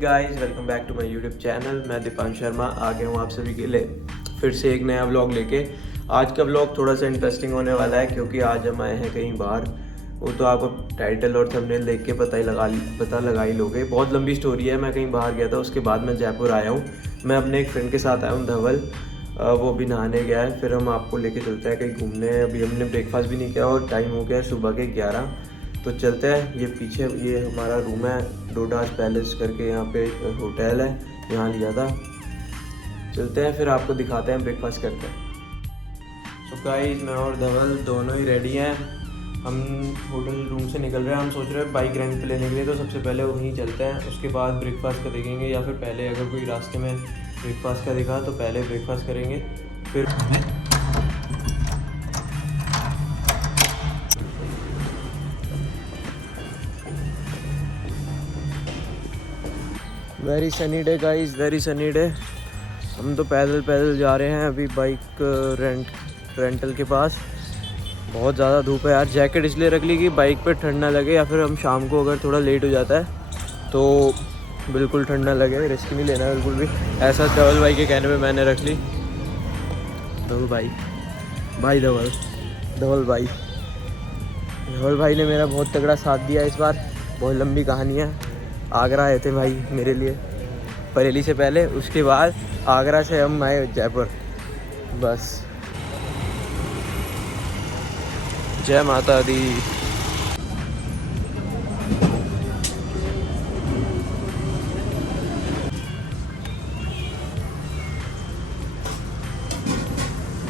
Guys, welcome back to my YouTube channel. मैं दीपांश शर्मा आ गया हूँ आप सभी के लिए फिर से एक नया व्लॉग लेके। आज का व्लॉग थोड़ा सा इंटरेस्टिंग होने वाला है क्योंकि आज हम आए हैं कहीं बाहर। वो तो आप टाइटल और थंबनेल देख के पता लगा ही लोगे। बहुत लंबी स्टोरी है। मैं कहीं बाहर गया था, उसके बाद मैं जयपुर आया हूँ। मैं अपने एक फ्रेंड के साथ आया हूँ, धवल। वो भी नहाने गया है। फिर हम आपको लेके चलते हैं कहीं घूमने। अभी हमने ब्रेकफास्ट भी नहीं किया और टाइम हो गया है सुबह के 11। तो चलते हैं। ये पीछे ये हमारा रूम है, डोडास पैलेस करके यहाँ पे होटल है, यहाँ लिया था। चलते हैं फिर आपको दिखाते हैं, ब्रेकफास्ट करते हैं। तो गाइस, मैं और धवल दोनों ही रेडी हैं। हम होटल रूम से निकल रहे हैं। हम सोच रहे हैं बाइक रेंट पे लेने के लिए, तो सबसे पहले वहीं चलते हैं। उसके बाद ब्रेकफास्ट का देखेंगे, या फिर पहले अगर कोई रास्ते में ब्रेकफास्ट का दिखा तो पहले ब्रेकफास्ट करेंगे फिर। Very sunny day guys, very sunny day. हम तो पैदल जा रहे हैं अभी बाइक रेंटल के पास। बहुत ज़्यादा धूप है यार। जैकेट इसलिए रख ली कि बाइक पे ठंड ना लगे, या फिर हम शाम को अगर थोड़ा लेट हो जाता है तो बिल्कुल ठंड ना लगे। रिस्क नहीं लेना बिल्कुल भी। ऐसा धवल भाई के कहने पे मैंने रख ली। धवल भाई धवल भाई ने मेरा बहुत तगड़ा साथ दिया इस बार। बहुत लंबी कहानी है। आगरा आए थे भाई मेरे लिए बरेली से पहले, उसके बाद आगरा से हम आए जयपुर। बस। जय माता दी।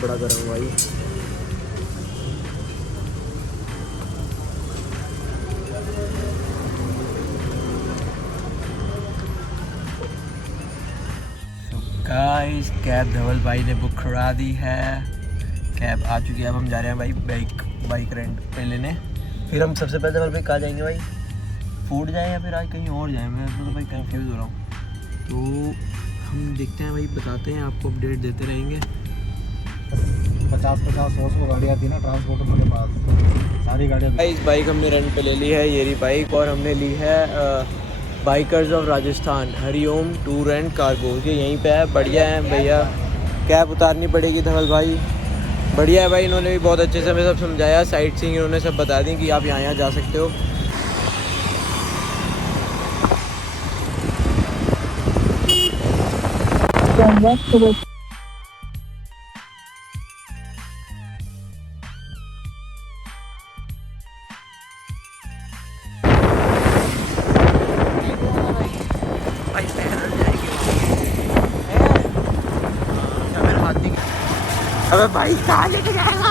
बड़ा गर्म भाई। गाइस, कैब धवल भाई ने बुक करा दी है। कैब आ चुकी है। अब हम जा रहे हैं भाई बाइक रेंट पे लेने। फिर हम सबसे पहले धवल भाई कहाँ जाएंगे भाई? फूड जाएं या फिर आज कहीं और जाएं? मैं तो भाई कंफ्यूज हो रहा हूँ। तो हम देखते हैं भाई, बताते हैं आपको, अपडेट देते रहेंगे। 50-100 गाड़ी आती है ना ट्रांसपोर्टर के पास, सारी गाड़ियाँ। इस बाइक हमने रेंट पे ले ली है, ये रही बाइक। और हमने ली है bikers of Rajasthan Hariom tour and cargo. ये यहीं पे है। बढ़िया है भैया। कैब उतारनी पड़ेगी धवल भाई। बढ़िया है भाई। इन्होंने भी बहुत अच्छे से हमें सब समझाया। साइट सीइंग इन्होंने सब बता दी कि आप यहाँ जा सकते हो। अबे भाई कहाँ लेके जाएगा?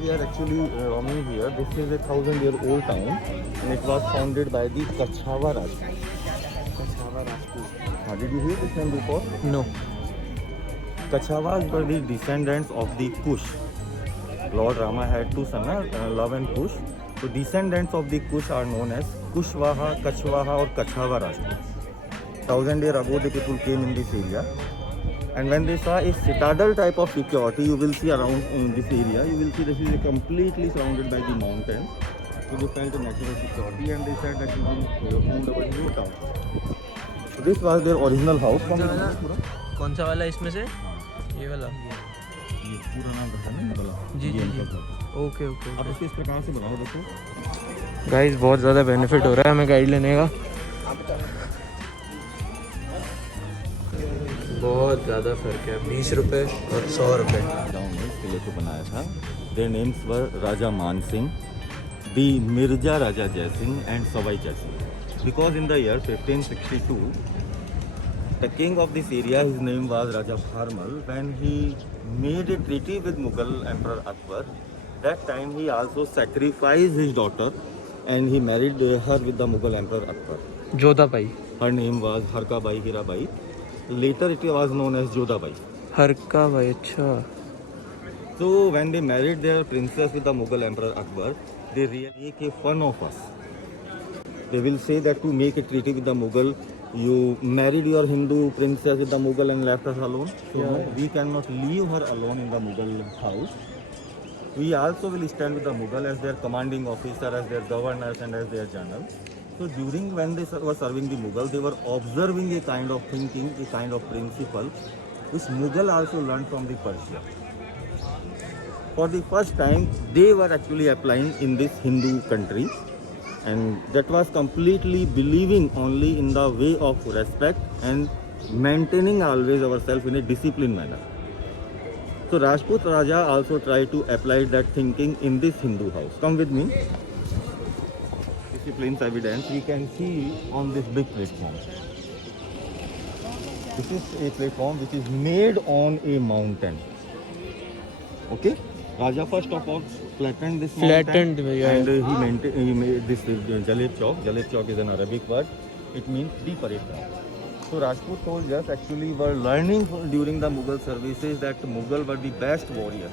We are actually roaming here. This is a 1000-year-old town, and it was founded by the Kachawa Rajput. Did you hear this name before? No. Kachawas were the descendants of the Kush. Lord Rama had two sons, Lava and Kush. So descendants of the Kush are known as Kushwaha, Kachwaha or Kachawa Rajput. 1000 years ago the people came in this area, and when they saw a citadel type of security, you will see around in this area, you will see this is completely surrounded by the mountains. So they felt a natural security, and they said that we will found our new town. So this was their original house. कौन सा वाला इसमें से? ये वाला। ये पूरा नाम रखा है ना? जी। ओके। अब इसको इस प्रकार से बनाओ। देखो गाइस, बहुत ज़्यादा बेनिफिट हो रहा है हमें गाड़ी लेने का। बहुत ज़्यादा फ़र्क है। 20 रुपये और 100 रुपये। राजाओं ने इस किले को बनाया था। देयर नेम्स वर राजा मान सिंह, दी मिर्जा राजा जय Singh and Sawai Jai Singh. Because in the year 1562 the king of this area, his name was Raja Bharmal, when he made a treaty with Mughal Emperor Akbar. That time he also sacrificed his daughter and he married her with the Mughal Emperor Akbar. Jodha Bai. Her name was Harkabai Hirabai. Later it was known as Jodhabai. Harka Bai, अच्छा। So when they married their princess with the Mughal Emperor Akbar, they really make a fun of us. They will say that to make a treaty with the Mughal you married your Hindu princess with the Mughal and left us alone. So Yeah. no, we cannot leave her alone in the Mughal house. We also will stand with the Mughal as their commanding officer, as their governors and as their general. So during when they were serving the Mughal, they were observing a kind of thinking, a kind of principle, which Mughal also learned from the Persia. For the first time, they were actually applying in this Hindu country, and that was completely believing only in the way of respect and maintaining always ourselves in a disciplined manner. So Rajput Raja also tried to apply that thinking in this Hindu house. Come with me. Discipline's evidence we can see on this big platform. This is a platform which is made on a mountain. Okay? Raja first of all flattened this mountain, yeah. and he made this Jaleb Chowk. Jaleb Chowk is an Arabic word. It means the parade ground. So Rajput soldiers actually were learning during the Mughal services that Mughal were the best warriors.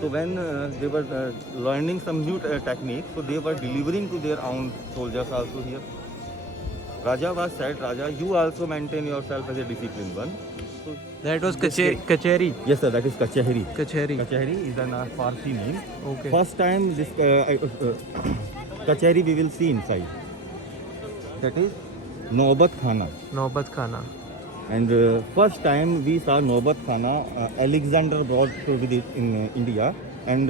So when they were learning some new techniques, so they were delivering to their own soldiers also here. Raja was said, Raja, you also maintain yourself as a disciplined one. So That was Kacheri. yes, sir, that is Kachehri. Kacheri. Kachehri is an Farsi name. Okay. First time this Kachehri we will see inside. That is Naubat Khana. Naubat Khana. And first time we saw Naubat Khana, Alexander brought with it in India, and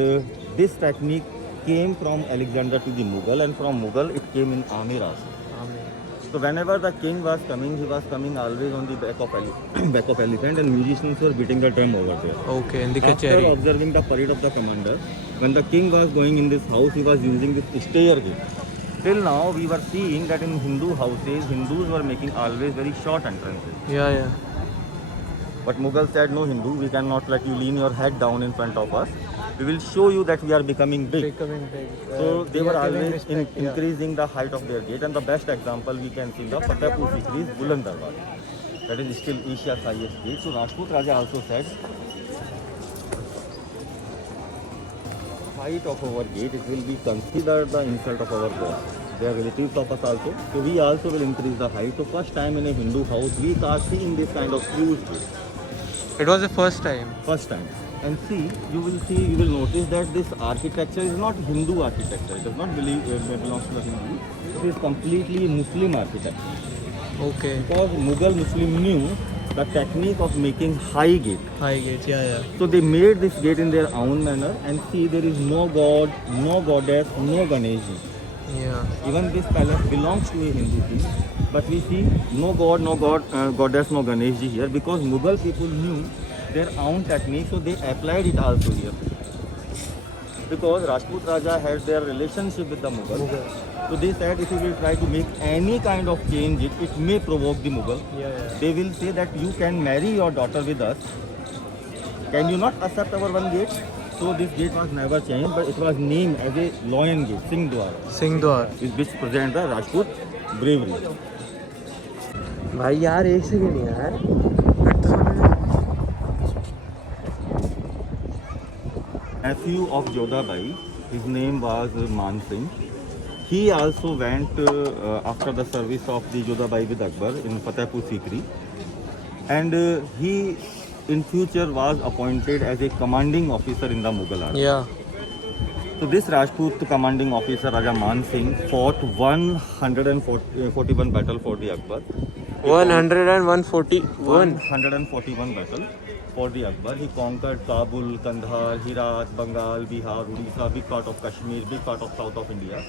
this technique came from Alexander to the Mughal, and from Mughal it came in Amiras. So whenever the king was coming, he was coming always on the back of elephant, and musicians were beating the drum over there. Okay, in the After Kacheri. observing the parade of the commander, when the king was going in this house, he was using this stairgate. Till now, we were seeing that in Hindu houses, Hindus were making always very short entrances. Yeah. But Mughal said, no Hindu, we cannot let you lean your head down in front of us. We will show you that we are becoming big. Becoming big. So they we were are giving always respect, yeah. increasing the height of their gate, and the best example we can see in the Fatehpur Sikri's Buland Darbar. That is still Asia's highest gate. So Rajput Raja also said, height of our gate, it will be considered the insult of our God. They are relatives of us also. So we also will increase the height. So first time in a Hindu house, we are seeing this kind of huge gate. It was the first time. First time. And see, you will notice that this architecture is not Hindu architecture. It does not belongs to the Hindu. It is completely Muslim architecture. Okay. Because Mughal Muslim knew the technique of making high gate. High gate, yeah. So they made this gate in their own manner, and see, there is no god, no goddess, no Ganeshji. Yeah. Even this palace belongs to a Hindu king, but we see no god, goddess, no Ganeshji here, because Mughal people knew their own technique, so they applied it also here. Because Rajput Raja had their relationship with the Mughal, so they said if you will try to make any kind of change, it may provoke the Mughal. Yeah. They will say that you can marry your daughter with us. Can you not accept our one gate? So this gate was never changed, but it was named as a Lion Gate, Singh Dwar, Singhdwar. which presents the Rajput bravery. भाई यार एक second यार. Nephew of Jodhabai, his name was Man Singh. He also went after the service of the Jodhabai with Akbar in Fatehpur Sikri, and he in future was appointed as a commanding officer in the Mughal army. Yeah. So this Rajput commanding officer Raja Man Singh fought 141 battle for the Akbar. 141 battle for the Akbar. He conquered Kabul, Kandahar, Herat, Bengal, Bihar, Odisha, big part of Kashmir, big part of south of India.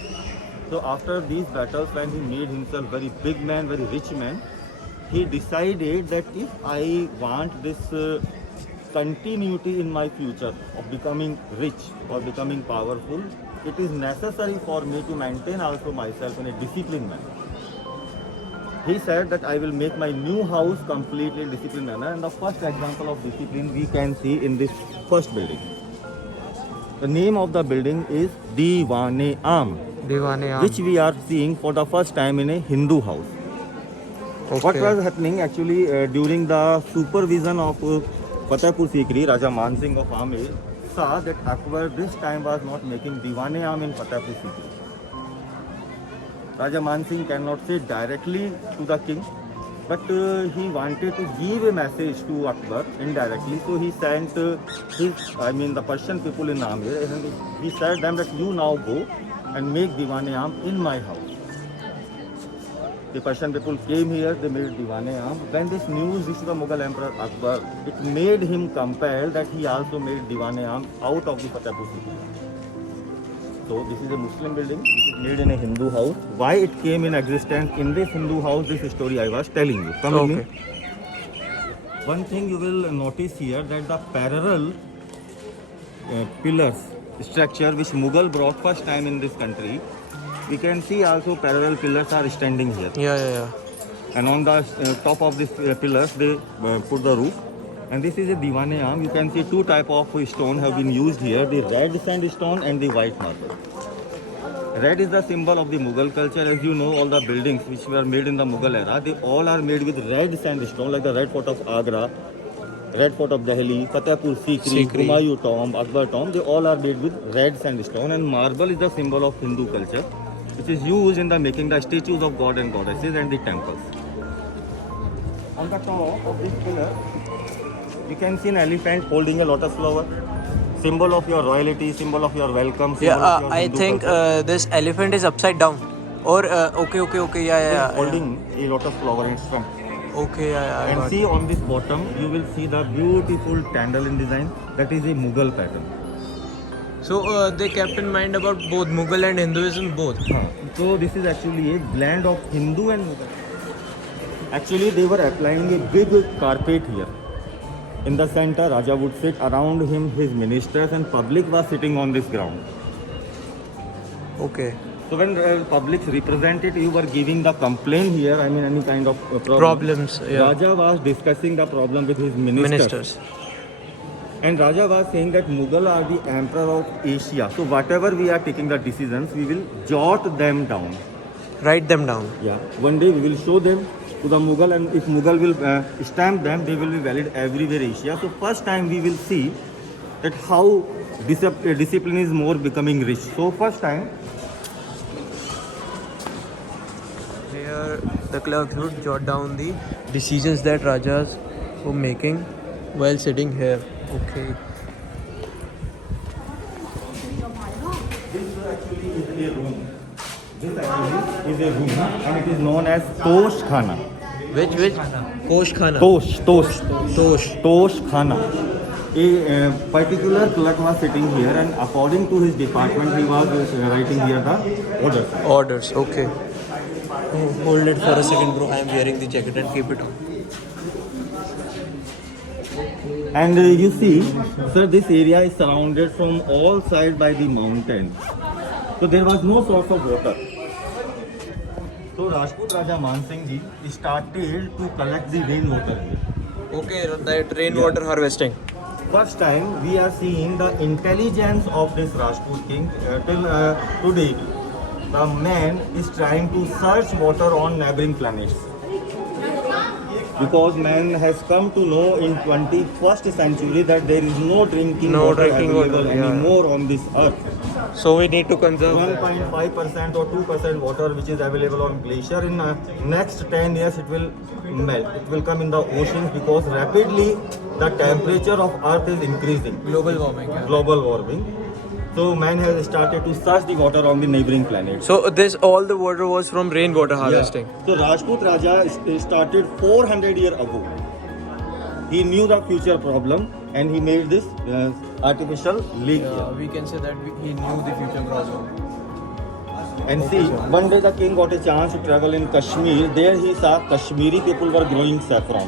So after these battles, when he made himself very big man, very rich man, he decided that if I want this continuity in my future of becoming rich or becoming powerful, it is necessary for me to maintain also myself in a disciplined manner. He said that I will make my new house completely disciplined manner, and the first example of discipline we can see in this first building. The name of the building is Diwan-e-Aam, Diwan-e-Aam. which we are seeing for the first time in a Hindu house. Okay. What was happening actually during the supervision of Fatehpur Sikri, Raja Man Singh of Amer saw that Akbar this time was not making Diwan-e-Aam in Fatehpur Sikri. Raja Man Singh cannot say directly to the king but he wanted to give a message to Akbar indirectly. So he sent the Persian people in Amir, and he said them that you now go and make Diwan-e-Am in my house. The Persian people came here, they made Diwan-e-Am. When this news reached the Mughal Emperor Akbar, it made him compelled that he also made Diwan-e-Am out of the Fatehpur city. So this is a Muslim building, which is made in a Hindu house. Why it came in existence in this Hindu house, this story I was telling you. Come with me. One thing you will notice here, that the parallel pillars structure which Mughal brought first time in this country, we can see also parallel pillars are standing here. Yeah. And on the top of these pillars they put the roof. And this is a Diwan-e-Am. You can see two type of stone have been used here, the red sandstone and the white marble. Red is the symbol of the Mughal culture. As you know, all the buildings which were made in the Mughal era, they all are made with red sandstone, like the Red Fort of Agra, Red Fort of Delhi, Fatehpur Sikri, Humayun tomb, Akbar tomb, they all are made with red sandstone. And marble is the symbol of Hindu culture, which is used in the making the statues of god and goddesses and the temples. On the top of this pillar, you can see an elephant holding a lotus flower, symbol of your royalty, symbol of your welcome. I think this elephant is upside down. Or okay. Yeah. Holding a lotus flower in its front. Okay, yeah. And see on this bottom, you will see the beautiful Tandalin design. That is a Mughal pattern. So they kept in mind about both Mughal and Hinduism both. So this is actually a blend of Hindu and Mughal. Actually, they were applying a big carpet here. In the center, Raja would sit, around him his ministers, and public was sitting on this ground. Okay. So when public represented, you were giving the complaint here, any kind of Problems, yeah. Raja was discussing the problem with his ministers. And Raja was saying that Mughal are the emperor of Asia. So whatever we are taking the decisions, we will jot them down. Write them down. Yeah. One day we will show them to the Mughal, and if Mughal will stamp them, they will be valid everywhere Asia. So first time we will see that how discipline is more becoming rich. So first time, here the clerks would jot down the decisions that Rajas were making while sitting here. Okay. this actually is a room. This actually is a room, and it is known as Tosh Khana. Which? Kosh Khana. Tosh Khana. A particular clerk was sitting here, and according to his department, he was writing here the Orders. Okay. Oh, hold it for a second, bro. I am wearing the jacket and keep it on. And you see, sir, this area is surrounded from all sides by the mountains. So there was no source of water. So Rajput Raja Man Singh ji started to collect the rainwater here. Okay, that rainwater harvesting. First time we are seeing the intelligence of this Rajput king. Till today, the man is trying to search water on neighboring planets. Because man has come to know in 21st century that there is no drinking water available anymore on this earth. So we need to conserve 1.5% or 2% water which is available on glacier. In next 10 years it will melt. It will come in the oceans because rapidly the temperature of earth is increasing. global warming. Yeah. Global warming. So man has started to search the water on the neighboring planets. So all the water was from rainwater harvesting. Yeah. So Rajput Raja started 400 years ago. He knew the future problem and he made this artificial lake here. We can say that he knew the future problem. And see, one day the king got a chance to travel in Kashmir. There he saw Kashmiri people were growing saffron.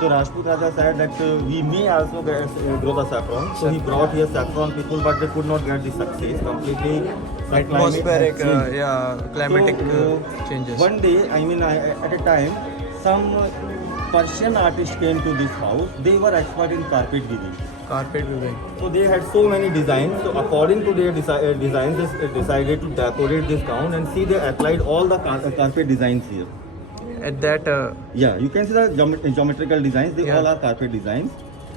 So Rajput Raja said that we may also grow the saffron. So he brought here saffron people, but they could not get the success completely. Atmospheric, climatic changes. One day, at a time, some Persian artists came to this house. They were expert in carpet weaving. So they had so many designs. So according to their designs, they decided to decorate this ground, and see they applied all the carpet designs here. At that, you can see the geometrical designs. They all are carpet designs.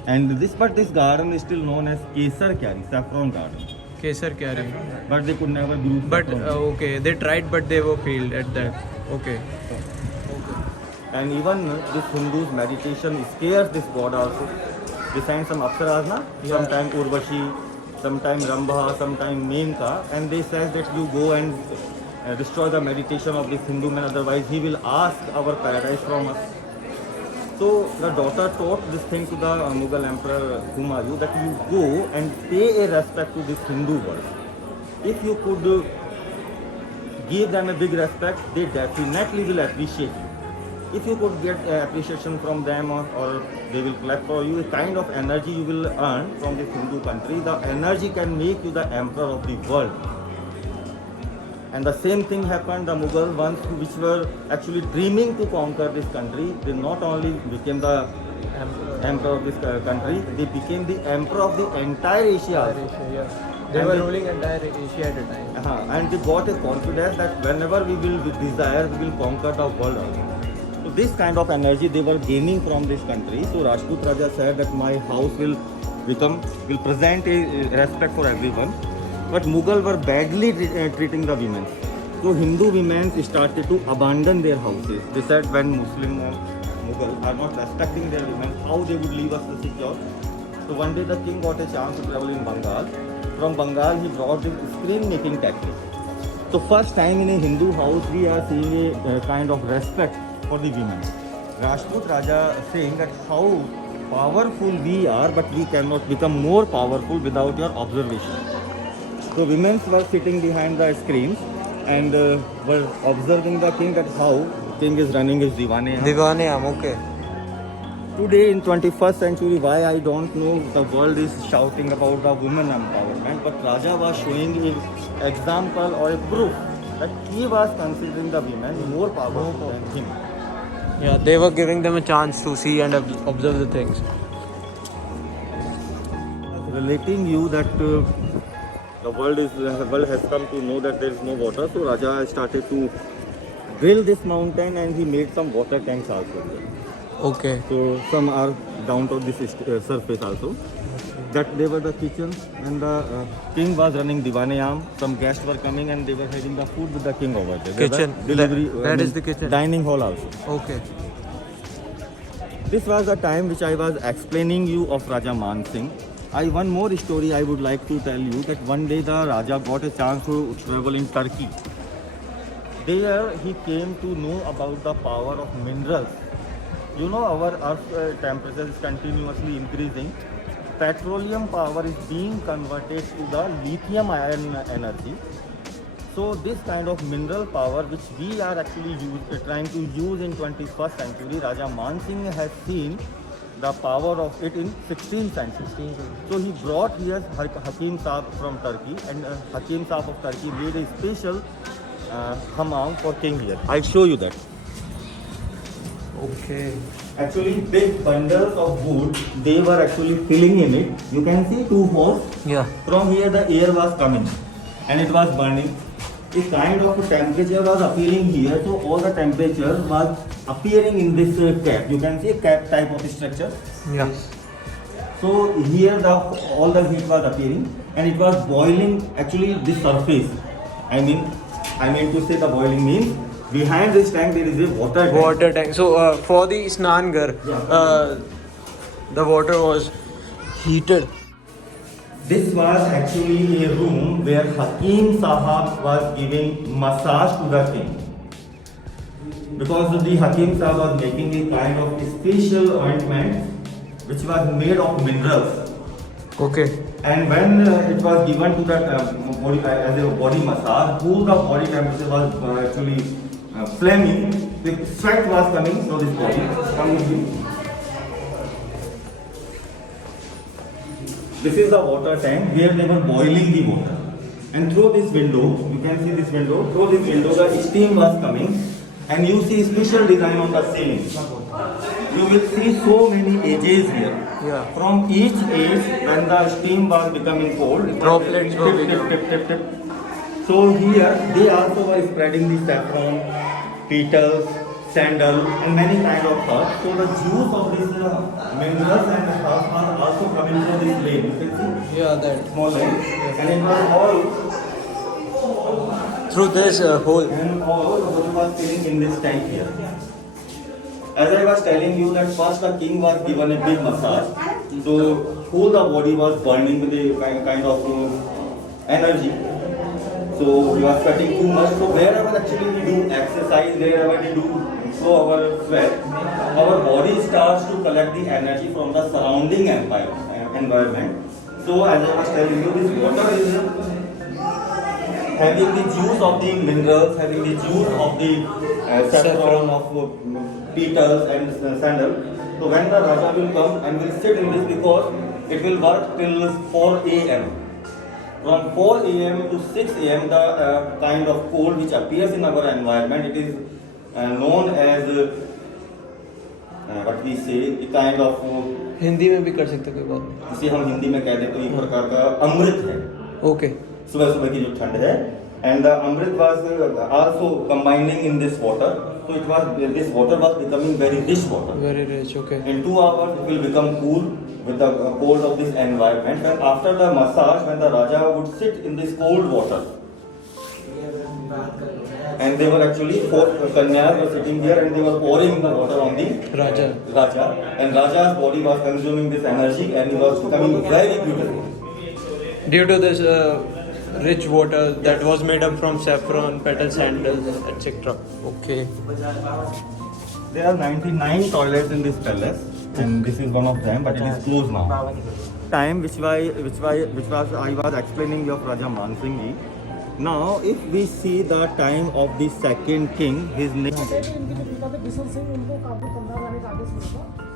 And this garden is still known as Kesar Kyari, saffron garden. Kesar Kyari. But they could never grow. But okay, they tried, but they were failed at that. Okay. And even this Hindu's meditation scares this god also. They send some apsaras, na? Sometime Urvashi, sometime Rambha, sometime Menka, and they say that you go and destroy the meditation of this Hindu man, otherwise he will ask our paradise from us. So the daughter taught this thing to the Mughal Emperor Humayun, that you go and pay a respect to this Hindu world. If you could give them a big respect, they definitely will appreciate you. If you could get appreciation from them, or they will clap for you, a kind of energy you will earn from this Hindu country, the energy can make you the emperor of the world. And the same thing happened, the Mughal ones which were actually dreaming to conquer this country, they not only became the emperor of this country, they became the emperor of the entire Asia. They were ruling entire Asia at a time. And they got a confidence that whenever we will desire, we will conquer the world also. So this kind of energy they were gaining from this country. So Rajput Raja said that my house will present a respect for everyone. But Mughal were badly treating the women. So Hindu women started to abandon their houses. They said when Muslim or Mughal are not respecting their women, how they would leave us secure? So one day the king got a chance to travel in Bengal. From Bengal he brought this screen making technique. So first time in a Hindu house we are seeing a kind of respect for the women. Rajput Raja saying that how powerful we are, but we cannot become more powerful without your observation. So women were sitting behind the screens and were observing the king, that how king is running his Diwane. Okay. Today in 21st century, why I don't know, the world is shouting about the women empowerment, but Raja was showing an example or a proof that he was considering the women more powerful than him. Yeah, they were giving them a chance to see and observe the things. Relating you that the world has come to know that there is no water, so Raja started to drill this mountain and he made some water tanks also. Okay. So some are down to this surface also. That they were the kitchen, and the king was running Divanayam. Some guests were coming and they were having the food with the king over there. Kitchen. Delivery. That is the kitchen. Dining hall also. Okay. This was the time which I was explaining you of Raja Man Singh. One more story I would like to tell you, that one day the Raja got a chance to travel in Turkey. There he came to know about the power of minerals. You know, our earth temperature is continuously increasing. Petroleum power is being converted to the lithium ion energy. So this kind of mineral power which we are actually trying to use in 21st century, Raja Man Singh has seen the power of it in 16th century. So he brought here Hakim Saab from Turkey, and Hakim Saab of Turkey made a special hammam for king here. I'll show you that. Okay. Actually big bundles of wood, they were actually filling in it. You can see two holes. Yeah. From here the air was coming and it was burning. A kind of temperature was appearing here, so all the temperature was appearing in this cap. You can see a cap type of structure. Yeah. So here all the heat was appearing and it was boiling actually this surface. I mean to say the boiling means behind this tank there is a water tank. Water tank. So for the Snangar, the water was heated. This was actually a room where Hakim Sahab was giving massage to the king. Because the Hakim Sahab was making a kind of special ointment which was made of minerals. Okay. And when it was given to that body as a body massage, whole the body temperature was actually flaming, the sweat was coming from this body. This is the water tank where they were boiling the water. And through this window, you can see this window, through this window the steam was coming, and you see special design on the ceiling. You will see so many edges here. Yeah. From each edge, when the steam was becoming cold, Droplets were tip. So here they also were spreading the saffron, petals, sandal and many kind of herbs. So the juice of these minerals and herbs are also coming from this lane. You can see? Yeah, that. Small lane. And it was all Through this hole. and all what was filling in this tank here. as I was telling you that first the king was given a big massage, so whole the body was burning with a kind of energy. So we are sweating too much. So wherever actually we do exercise, wherever we do flow our sweat, our body starts to collect the energy from the surrounding environment. So as I was telling you, this water is having the juice of the minerals, having the juice of the saffron, of petals and sandal. So when the Raja will come and will sit in this, because it will work till 4 a.m. From 4 a.m. to 6 a.m. the kind of cold which appears in our environment, it is known as what we say, a kind of Hindi में भी कर सकते कोई बात नहीं. जिसे हम हिंदी में कह देते हैं एक प्रकार का अमृत है. ओके. सुबह सुबह की जो ठंड है, and the amrit was also combining in this water, so it was, this water was becoming very rich water. Very rich. Okay. In 2 hours it will become cool with the cold of this environment, and after the massage, when the Raja would sit in this cold water, and they were actually 4 Kanyas were sitting here and they were pouring the water on the Raja. And Raja's body was consuming this energy and he was becoming very beautiful. Due to this rich water that was made up from saffron, petal, sandals, etc. Okay. There are 99 toilets in this palace, and this is one of them, but it is closed now. Time which was I was explaining of Raja Man Singh ji. Now, if we see the time of the second king, his name. इनके जो पिता थे बिशन सिंह, उनको काबू 15 लाने का आदेश मिला था.